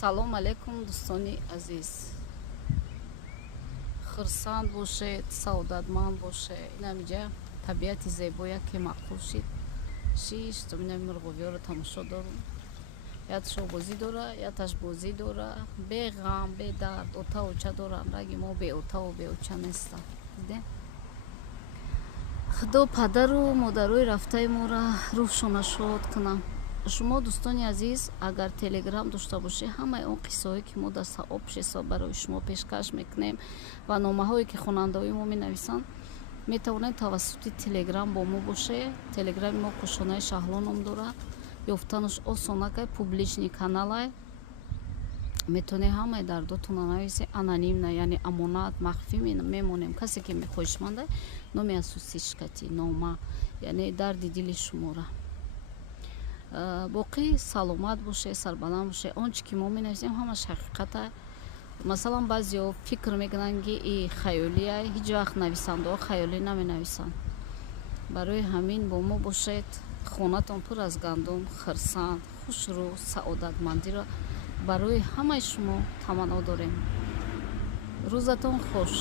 салом алейкум дӯстони азиз. Хурсанд бошед, саодатманд бошед. Инамиҷа табиати зебоя ки маъқул шид. Шиш тумина мурғовиёро тамошо дорум. Я шобозӣ дора, я ташбозӣ дора. Бе ғам, бе дард, ота оча дорам. Раги мо бе отаву бе оча неста. Дидем? Худо падару модарои рафтаи моро рӯҳшона шод кунам. Шумо дӯстони азиз, агар телеграм дошта бошед, ҳамаи он қиссаҳое ки мо дар Саоп Шесо барои шумо пешкаш мекунем ва номаҳое ки хонандаои мо менависанд, метавонед тавассути телеграм бо мо бошед. Телеграми мо Кушонаи Шаҳло ном дорад. Ёфтанаш осонакай, публичный каналай. Метавонед ҳамаи дардотонро нависед анонимна, яъне амонат, махфӣ мемонем. Касе ки хоҳишманда номи асосии шикати, нома, яъне дарди дили шуморо. боқӣ саломат бошед, сарбаланд бошед. Он чи ки мо менависем ҳамаш ҳақиқата. Масалан баъзеҳо фикр мекунанд ки и хаёлия, ҳеҷ вақт нависандаҳо хаёлӣ наменависанд. Барои ҳамин бо мо бошед. хонатон пур аз гандум, хурсанд, хушрӯ, саодатмандиро барои ҳамаи шумо таманно дорем. рӯзатон хуш.